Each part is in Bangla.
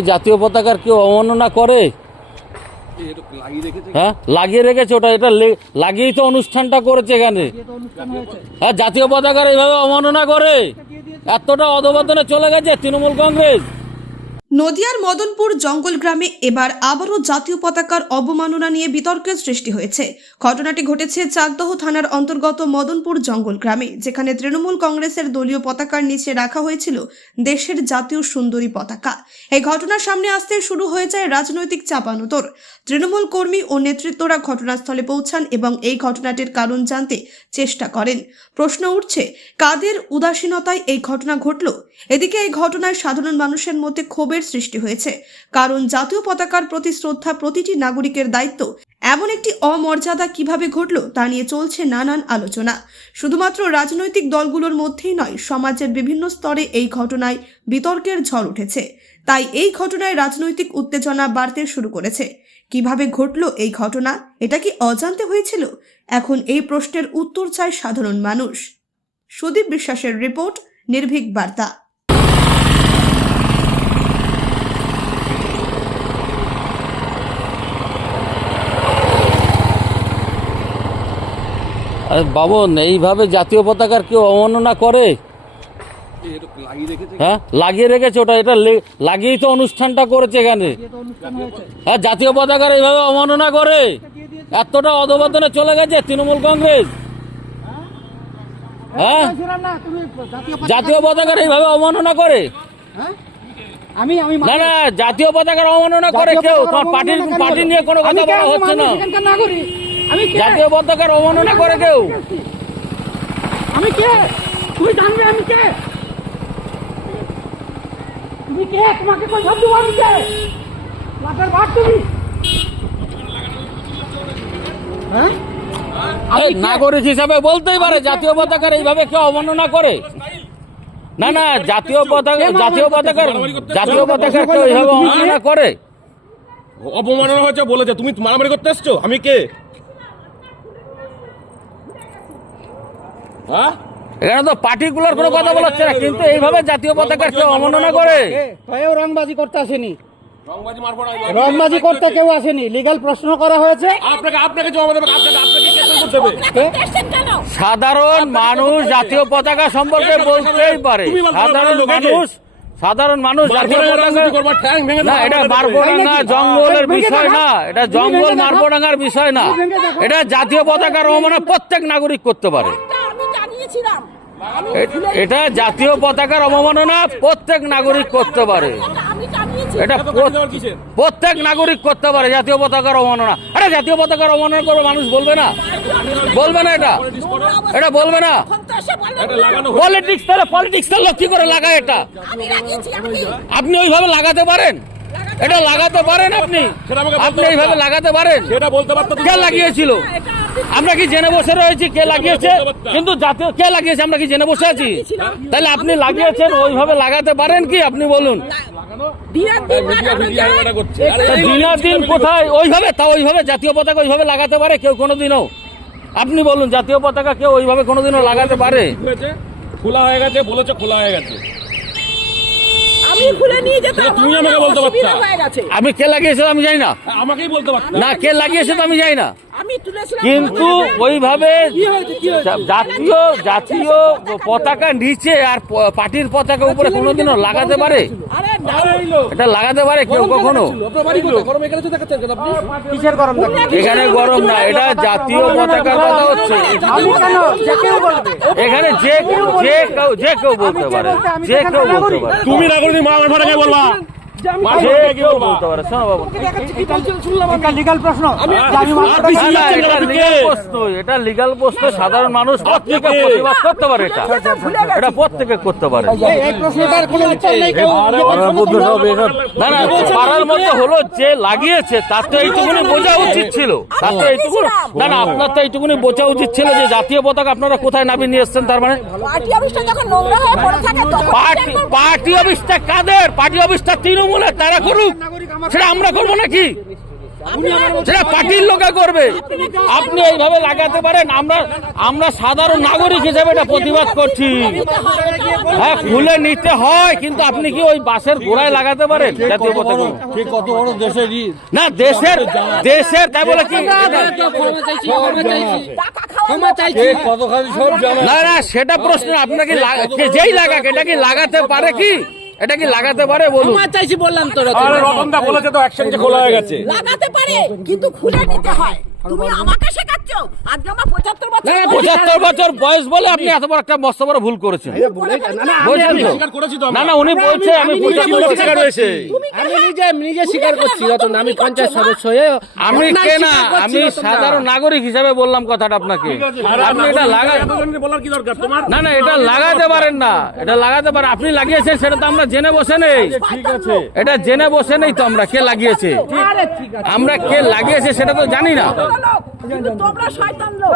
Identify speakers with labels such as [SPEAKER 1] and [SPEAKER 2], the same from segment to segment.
[SPEAKER 1] জাতীয় পতাকার কেউ অবমাননা করে? হ্যাঁ? লাগিয়ে রেখেছে ওটা, এটা লাগিয়েই তো অনুষ্ঠানটা করেছে এখানে। হ্যাঁ জাতীয় পতাকার এইভাবে অবমাননা করে? এতটা অধবর্তনে চলে গেছে তৃণমূল কংগ্রেস?
[SPEAKER 2] নদিয়ার মদনপুর জঙ্গল গ্রামে এবার আবারও জাতীয় পতাকার অবমাননা নিয়ে বিতর্কের সৃষ্টি হয়েছে। ঘটনাটি ঘটেছে চাকদহ থানার অন্তর্গত মদনপুর জঙ্গল গ্রামে, যেখানে তৃণমূল কংগ্রেসের দলীয় পতাকার নিচে রাখা হয়েছিল দেশের জাতীয় সুন্দরী পতাকা। এই ঘটনার সামনে আসতে শুরু হয়ে যায় রাজনৈতিক চাপানোতর। তৃণমূল কর্মী ও নেতৃত্বরা ঘটনাস্থলে পৌঁছান এবং এই ঘটনাটির কারণ জানতে চেষ্টা করেন। প্রশ্ন উঠছে, কাদের উদাসীনতায় এই ঘটনা ঘটল? এদিকে এই ঘটনায় সাধারণ মানুষের মধ্যে ক্ষোভের সৃষ্টি হয়েছে। কারণ জাতীয় পতাকার প্রতি শ্রদ্ধা প্রতিটি নাগরিকের দায়িত্ব। এমন একটি অমর্যাদা কীভাবে ঘটল তা নিয়ে চলছে নানান আলোচনা। শুধুমাত্র রাজনৈতিক দলগুলোর মধ্যেই নয়, সমাজের বিভিন্ন স্তরে এই ঘটনায় বিতর্কের ঝড় উঠেছে। তাই এই ঘটনায় রাজনৈতিক উত্তেজনা বাড়তে শুরু করেছে। কীভাবে ঘটল এই ঘটনা, এটা কি অজান্তে হয়েছিল? এখন এই প্রশ্নের উত্তর চায় সাধারণ মানুষ। সুদীপ বিশ্বাসের রিপোর্ট, নির্ভীক বার্তা।
[SPEAKER 1] আরে বাবন এইভাবে জাতীয় পতাকার কেউ অবমাননা করে? হ্যাঁ? লাগিয়ে রেখেছে ওটা এটা লাগিয়েই তো অনুষ্ঠানটা করেছে এখানে। হ্যাঁ জাতীয় পতাকার এইভাবে অবমাননা করে? এতটা অধবর্তনে চলে গেছে তৃণমূল কংগ্রেস? হ্যাঁ?
[SPEAKER 3] জাতীয়
[SPEAKER 1] পতাকার এইভাবে অবমাননা করে?
[SPEAKER 3] হ্যাঁ? আমি আমি
[SPEAKER 1] না না জাতীয় পতাকার অবমাননা করে কেউ? তোমার পার্টির পার্টি নিয়ে কোনো কথা? বলা হচ্ছে না।
[SPEAKER 3] আমি কে?
[SPEAKER 1] জাতীয় পতাকার অবমাননা করে কেউ?
[SPEAKER 3] আমি কে? তুমি জানবে আমি কে? তুমি কে? তোমাকে কোন শব্দ আমি কে লাটের ভাত তুমি? হ্যাঁ?
[SPEAKER 1] নাগরিক হিসাবে বলতেই পারে জাতীয় পতাকার এইভাবে কেউ অবমাননা করে। না না জাতীয় পতাকা জাতীয় পতাকার জাতীয় পতাকার কেউ এইভাবে অবমাননা করে।
[SPEAKER 4] অপমাননা হয়েছে বলেছে তুমি মারামারি করতে এসছো? আমি কে? হ্যাঁ?
[SPEAKER 1] এখানে তো পার্টিকুলার কোনো কথা বলা হচ্ছে না কিন্তু এইভাবে জাতীয় পতাকার কেউ অবমাননা করে।
[SPEAKER 3] কেউ রংবাজি করতে আসেনি।
[SPEAKER 4] রংবাজি
[SPEAKER 3] করতে কেউ আসেনি। লিগ্যাল প্রশ্ন করা হয়েছে।
[SPEAKER 4] আপনাকে আপনাকে জমা দেবে আপনাকে আপনাকে করতে হবে
[SPEAKER 1] সাধারণ মানুষ জাতীয় পতাকা সম্পর্কে বলতেই পারে।
[SPEAKER 4] তুমি বলতে পারো
[SPEAKER 1] সাধারণ মানুষ সাধারণ মানুষ জাতীয়
[SPEAKER 4] না,
[SPEAKER 1] এটা? জঙ্গলের বিষয় না এটা জঙ্গল
[SPEAKER 3] ভেঙে
[SPEAKER 1] মারবো বিষয় না। এটা জাতীয় পতাকার অবমাননা প্রত্যেক নাগরিক করতে পারে।
[SPEAKER 5] এটা
[SPEAKER 1] এটা জাতীয় পতাকার অবমাননা প্রত্যেক নাগরিক করতে পারে।
[SPEAKER 5] এটা
[SPEAKER 1] এটা? প্রত্যেক নাগরিক করতে পারে জাতীয় পতাকার অবমাননা। আরে জাতীয় পতাকার অবমাননা করবে মানুষ বলবে না। বলবে না এটা। এটা বলবে না।
[SPEAKER 4] এটা
[SPEAKER 1] পলিটিক্স তাহলে পলিটিক্স তাহলে কি করে লাগায় এটা? আপনি ওইভাবে লাগাতে পারেন? এটা লাগাতে পারেন আপনি?
[SPEAKER 4] সেটা
[SPEAKER 1] আপনি। এইভাবে লাগাতে পারেন?
[SPEAKER 4] সেটা বলতে পারতো তুমি।
[SPEAKER 1] কে লাগিয়েছিল? আমরা কি জেনে বসে রয়েছি কে লাগিয়েছে? কিন্তু জাতীয় কে লাগিয়েছে? আমরা কি জেনে বসে আছি? তাহলে আপনি লাগিয়েছেন ওইভাবে লাগাতে পারেন কি? আপনি বলুন।
[SPEAKER 5] দিনের দিন
[SPEAKER 1] দিন কোথায়? ওইভাবে তা ওইভাবে জাতীয় পতাকা ওইভাবে লাগাতে পারে কেউ কোনোদিনও? আপনি বলুন জাতীয় পতাকা কেউ ওইভাবে কোনোদিনও লাগাতে পারে?
[SPEAKER 4] খোলা হয়ে গেছে বলেছে খোলা হয়ে গেছে।
[SPEAKER 5] আমি খুলে নিয়ে যেতাম
[SPEAKER 4] তুমি আমাকে বলতে পারতা।
[SPEAKER 1] আমি কে লাগিয়েছে আমি জানি না।
[SPEAKER 4] আমাকেই বলতে পারতো?
[SPEAKER 1] না কে লাগিয়েছে তো আমি জানি না। কিন্তু ওইভাবে জাতীয় জাতীয় পতাকা নিচে আর পার্টির পতাকা উপরে কোনোদিনও লাগাতে পারে? এটা লাগাতে পারে কেউ কখনো?
[SPEAKER 3] কিসের গরম থাকে
[SPEAKER 1] এখানে গরম না এটা জাতীয় পতাকার কথা হচ্ছে। এখানে যে কেউ যে কেউ বলতে পারে। যে কেউ বলতে পারে।
[SPEAKER 4] তুমি না করে মা বলবা।
[SPEAKER 3] এটা?
[SPEAKER 1] লিগাল প্রশ্ন। সাধারণ মানুষ প্রত্যেকে প্রতিবাদ করতে পারে এটা। এটা প্রত্যেকে করতে পারে। পাড়ার মধ্যে হলো যে লাগিয়েছে তার তো এইটুকুনি বোঝা উচিত ছিল। তার তো এইটুকু না না আপনার তো এইটুকুনি বোঝা উচিত ছিল যে জাতীয় পতাকা আপনারা কোথায় নামিয়ে নিয়ে এসছেন তার মানে
[SPEAKER 5] পার্টি অফিসটা হয়ে তখন
[SPEAKER 1] পার্টি অফিসটা কাদের? অফিসটা তারা করুক সেটা আমরা করব নাকি? সেটা পার্টির লোকে করবে। আপনি এইভাবে লাগাতে পারেন আমরা আমরা সাধারণ নাগরিক হিসেবে এটা প্রতিবাদ করছি। হ্যাঁ খুলে নিতে হয় কিন্তু আপনি কি ওই বাসের গোড়ায় লাগাতে পারেন? জাতীয় পতাকা।
[SPEAKER 6] কত বড় দেশের
[SPEAKER 1] না দেশের দেশের তাই বলে কি?
[SPEAKER 5] টাকা খাওয়া
[SPEAKER 6] কতখানি সব জানা
[SPEAKER 1] না না সেটা প্রশ্ন আপনাকে লাগা- যেই লাগাক এটা কি লাগাতে পারে কি? এটা কি লাগাতে পারে বলুন?
[SPEAKER 3] চাইছি বললাম তো।
[SPEAKER 4] আরে রতনদা বলেছে তো একসঙ্গে খোলা হয়ে গেছে।
[SPEAKER 5] লাগাতে পারে কিন্তু খুলে নিতে হয়। তুমি আমাকে শেখাচ্ছ? আজকে আমার পঁচাত্তর বছর বয়স।
[SPEAKER 1] পঁচাত্তর বছর বয়স বলে আপনি এত বড় একটা মস্ত বড় ভুল করেছেন। বলছেন তো?
[SPEAKER 4] স্বীকার করেছি তো
[SPEAKER 1] না না উনি বলছে আমি
[SPEAKER 4] স্বীকার হয়েছে
[SPEAKER 3] আমি নিজে নিজে স্বীকার করছি রতন আমি পঞ্চায়েত সদস্য হয়ে
[SPEAKER 1] আমি কে না? আমি সাধারণ নাগরিক হিসেবে বললাম কথাটা আপনাকে। আপনি এটা লাগা
[SPEAKER 4] বলার কি দরকার? তোমার
[SPEAKER 1] না না এটা লাগাতে পারেন না। এটা লাগাতে পারেন। আপনি লাগিয়েছেন সেটা তো আমরা জেনে বসে নেই।
[SPEAKER 4] ঠিক আছে।
[SPEAKER 1] এটা জেনে বসে নেই তো আমরা কে লাগিয়েছে?
[SPEAKER 3] আরে ঠিক আছে।
[SPEAKER 1] আমরা কে লাগিয়েছে সেটা তো জানি না।
[SPEAKER 5] তোমরা লোক, কিন্তু তোমরা শয়তান লোক।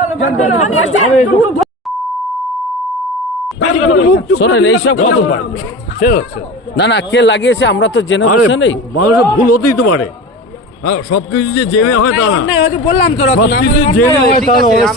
[SPEAKER 1] শোনেন এইসব কত না না কে লাগিয়েছে আমরা তো জেনে বসে নেই।
[SPEAKER 6] মানুষের ভুল হতেই তো পারে। হ্যাঁ সবকিছু যে জেনে হয় তা না।
[SPEAKER 3] না বললাম তো
[SPEAKER 6] সবকিছু জেনে হয় তা না